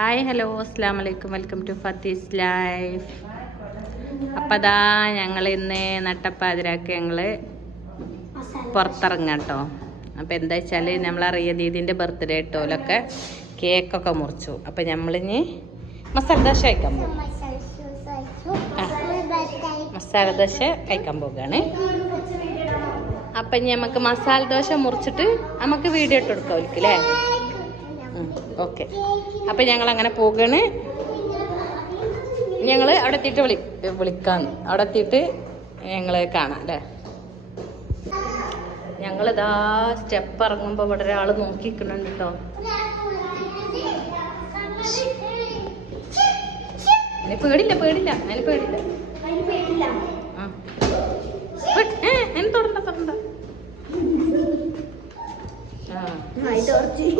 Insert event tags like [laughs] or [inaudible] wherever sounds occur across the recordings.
Hi hello അസ്സാം വലൈക്കും welcome to ഫത്തീസ് life അപ്പം അതാ ഞങ്ങൾ ഇന്ന് നട്ടപ്പാതിരാക്കി ഞങ്ങൾ പുറത്തിറങ്ങാം കേട്ടോ അപ്പം എന്താ വെച്ചാൽ നമ്മൾ റിയദീദിന്റെ ബർത്ത്ഡേ ഇട്ടോലൊക്കെ കേക്കൊക്കെ മുറിച്ചു. അപ്പം നമ്മളിനി മസാല ദോശ കഴിക്കാൻ പോകും മസാല ദോശ കഴിക്കാൻ പോകുകയാണ് അപ്പം ഇനി നമുക്ക് മസാല ദോശ മുറിച്ചിട്ട് നമുക്ക് വീഡിയോ ഇട്ട് കൊടുക്കാം ഒരിക്കൽ അല്ലേ ഓക്കെ. അപ്പം ഞങ്ങൾ അങ്ങനെ പോകണ്. ഞങ്ങൾ അവിടെ എത്തിയിട്ട് വിളി വിളിക്കാം. അവിടെ എത്തിയിട്ട് ഞങ്ങൾ കാണാം അല്ലേ? ഞങ്ങളിതാ സ്റ്റെപ്പ് ഇറങ്ങുമ്പോൾ ഇവിടെ ഒരാൾ നോക്കിക്കുന്നുണ്ട് കേട്ടോ അതിന് പേടില്ല പേടില്ല. അതിന് പേടില്ല.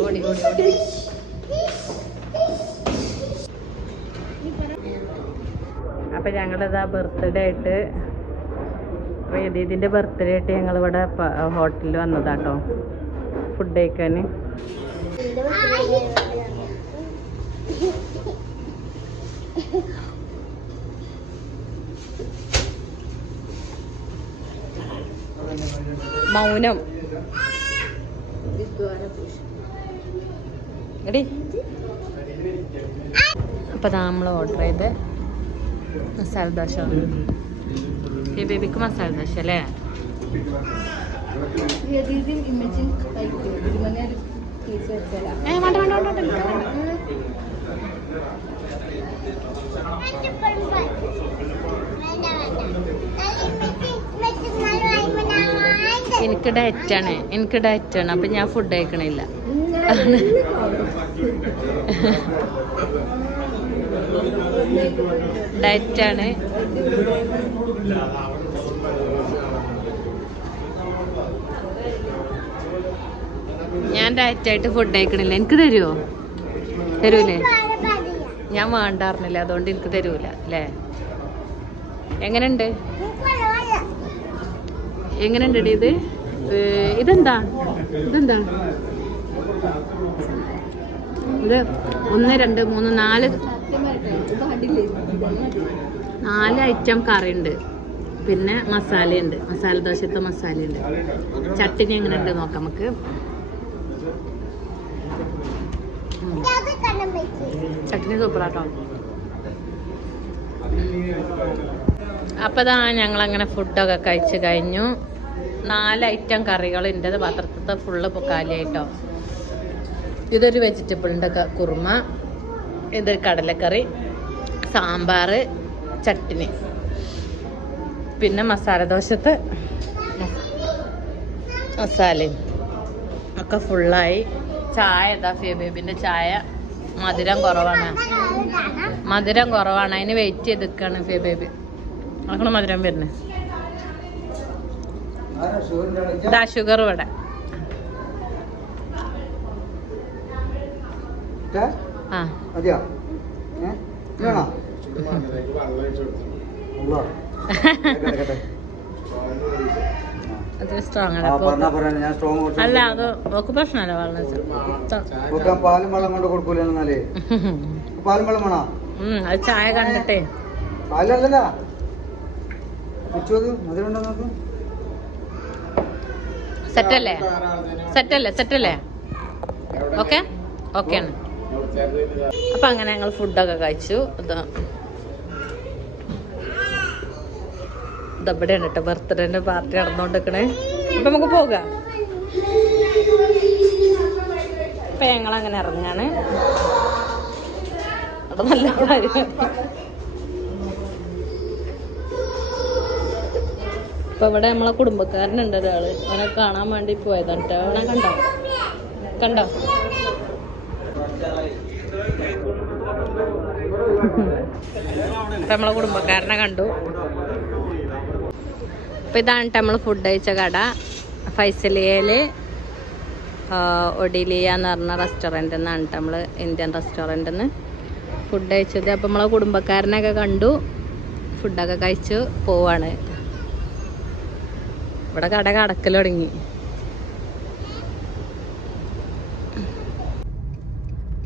ഓടി ഓടി ഓടി. അപ്പൊ ഞങ്ങളിതാ ബർത്ത്ഡേ ആയിട്ട് വേദീതിന്റെ ബർത്ത്ഡേ ആയിട്ട് ഞങ്ങൾ ഇവിടെ ഹോട്ടലിൽ വന്നതാട്ടോ. ഫുഡ് കഴിക്കാൻ. മൗനം. എടി. അപ്പൊ നമ്മൾ ഓർഡർ ചെയ്ത് മസാല ദോശ ഈ ബേബിക്ക് മസാല ദോശ അല്ലേ? വേണ്ട വേണ്ട വേണ്ട. എനിക്ക് ഡയറ്റാണ് എനിക്ക് ഡയറ്റാണ് അപ്പൊ ഞാൻ ഫുഡ് കഴിക്കണില്ല. ഡയറ്റാണ്. ഞാൻ ഡയറ്റായിട്ട് ഫുഡ് കഴിക്കണില്ല. എനിക്ക് തരുമോ തരൂലേ? ഞാൻ വേണ്ടാറുന്നില്ല അതുകൊണ്ട് എനിക്ക് തരൂല അല്ലേ? എങ്ങനെയുണ്ട്? എങ്ങനെയുണ്ട് ഇത്? ഇതെന്താ? ഇതെന്താ? ഇത് ഒന്ന് രണ്ട് മൂന്ന് നാല്. നാല് ഐറ്റം കറി ഉണ്ട് പിന്നെ മസാലയുണ്ട്. മസാല ദോശത്തെ മസാലയുണ്ട്. ചട്ടിനി എങ്ങനെ ഉണ്ട് നോക്കാം നമുക്ക്. ചട്ടിനി സൂപ്പറാട്ടോ അപ്പോൾ ഇതാ ഞങ്ങളങ്ങനെ ഫുഡൊക്കെ കഴിച്ചു കഴിഞ്ഞു. നാല് ഐറ്റം എന്റെ പാത്രത്തിലത്തെ ഫുള്ള് കാലിയായിട്ടോ. ഇതൊരു വെജിറ്റബിളിന്റെ കുറുമ ഇതൊരു കടലക്കറി സാമ്പാർ ചട്ടിനി. പിന്നെ മസാല ദോശത്ത് മസാലയും. ഒക്കെ ഫുള്ളായി ചായ ഇതാ ഫിബേബിന്റെ ചായ. മധുരം കുറവാണ്. മധുരം കുറവാണ്. അതിന് വെയിറ്റ് ചെയ്ത് നിൽക്കുകയാണ് ഫിബേബി അങ്ങനെ മധുരം വരുന്നത്. ഷുഗർ ഇവിടെ. മതിയോ? വേണോ. [laughs] അത് സ്ട്രോങ് ആണ്. അല്ല അത് ഒക്കെ പ്രശ്നമല്ല വെള്ളം നോക്കാം പാലും വെള്ളം കൊണ്ട് കൊടുക്കൂല എന്നാലേ. [laughs] പാലും വെള്ളം വേണോ? അത് ചായ കണ്ടിട്ടേ. നോക്ക് സെറ്റല്ലേ സെറ്റല്ലേ സെറ്റല്ലേ ഓക്കെ ഓക്കെയാണ് അപ്പൊ അങ്ങനെ ഞങ്ങൾ ഫുഡൊക്കെ കഴിച്ചു. ഇത് ഇതവിടെയാണ് കേട്ടോ ബർത്ത്ഡേന്റെ പാർട്ടി നടന്നുകൊണ്ടിരിക്കണേ അപ്പൊ നമുക്ക് പോകാം. ഇപ്പൊ ഞങ്ങൾ അങ്ങനെ ഇറങ്ങാണ്. അവിടെ നല്ല കാര്യം ഇപ്പൊ ഇവിടെ നമ്മളെ കുടുംബക്കാരനുണ്ട് ഒരാൾ. അവനെ കാണാൻ വേണ്ടി പോയതാണ് കേട്ടോ അവനെ കണ്ടോ? കണ്ടോ? നമ്മളെ കുടുംബക്കാരനെ കണ്ടു. അപ്പൊ ഇതാണ് നമ്മൾ ഫുഡ് കഴിച്ച കട. ഫൈസലിയയിൽ ഒഡിലിയ എന്ന് പറഞ്ഞ റെസ്റ്റോറന്റിൽ നിന്നാണ് നമ്മൾ ഇന്ത്യൻ റെസ്റ്റോറന്റിൽ നിന്ന് ഫുഡ് കഴിച്ചത്. അപ്പം നമ്മളെ കുടുംബക്കാരനൊക്കെ കണ്ടു. ഫുഡൊക്കെ കഴിച്ചു പോവാണ്. ഇവിടെ കട കടക്കൽ തുടങ്ങി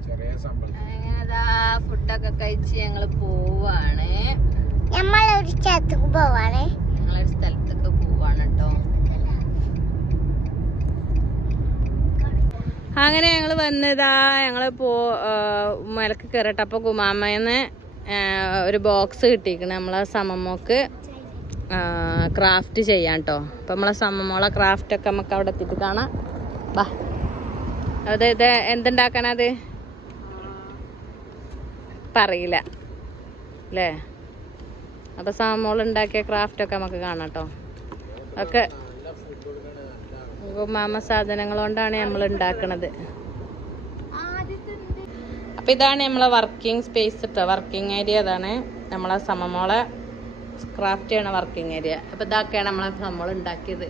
ചെറിയ ശമ്പളം അങ്ങനെ ദാ ഫുഡൊക്കെ കഴിച്ച് ഞങ്ങൾ പോവാണ്. നമ്മളൊരു സ്ഥലത്തേക്ക് പോവാണ്. ഞങ്ങളൊരു സ്ഥലത്തൊക്കെ പോവാണ് കേട്ടോ. അങ്ങനെ ഞങ്ങൾ വന്നതാ. ഞങ്ങൾ പോ മലക്ക് കയറട്ടെ അപ്പോൾ കുമാമന്ന് ഒരു ബോക്സ് കിട്ടിയിരിക്കണ് നമ്മളെ സമമോക്ക് ക്രാഫ്റ്റ് ചെയ്യാം കേട്ടോ അപ്പം നമ്മളെ സമമോളെ ക്രാഫ്റ്റൊക്കെ നമുക്ക് അവിടെ എത്തിയിട്ട് കാണാം. ബാ. അത് ഇത് എന്തുണ്ടാക്കണത്? പറയില്ല. അല്ലേ അപ്പൊ സാമോൾ ഉണ്ടാക്കിയ ക്രാഫ്റ്റ് ഒക്കെ നമുക്ക് കാണാം കേട്ടോ ഒക്കെ മാമ സാധനങ്ങൾ കൊണ്ടാണ് നമ്മൾ ഉണ്ടാക്കണത്. അപ്പൊ ഇതാണ് നമ്മളെ വർക്കിംഗ് സ്പേസ് കേട്ടോ വർക്കിംഗ് ഏരിയ ഇതാണ് നമ്മളെ സമമോളെ ക്രാഫ്റ്റ് ചെയ്യണ വർക്കിംഗ് ഏരിയ അപ്പൊ ഇതൊക്കെയാണ് നമ്മളെ സമോൾ ഉണ്ടാക്കിയത്.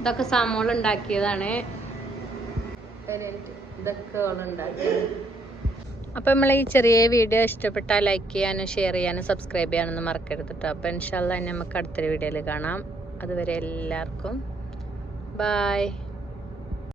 ഇതൊക്കെ സമോൾ ഉണ്ടാക്കിയതാണ്. ഇതൊക്കെ ഓളുണ്ടാക്കിയത് അപ്പോൾ നമ്മൾ ഈ ചെറിയ വീഡിയോ ഇഷ്ടപ്പെട്ടാൽ ലൈക്ക് ചെയ്യാനും ഷെയർ ചെയ്യാനും സബ്സ്ക്രൈബ് ചെയ്യാനൊന്നും മറക്കരുത് കേട്ടോ അപ്പം ഇൻഷാല്ല നമുക്ക് അടുത്തൊരു വീഡിയോയിൽ കാണാം. അതുവരെ എല്ലാവർക്കും ബായ്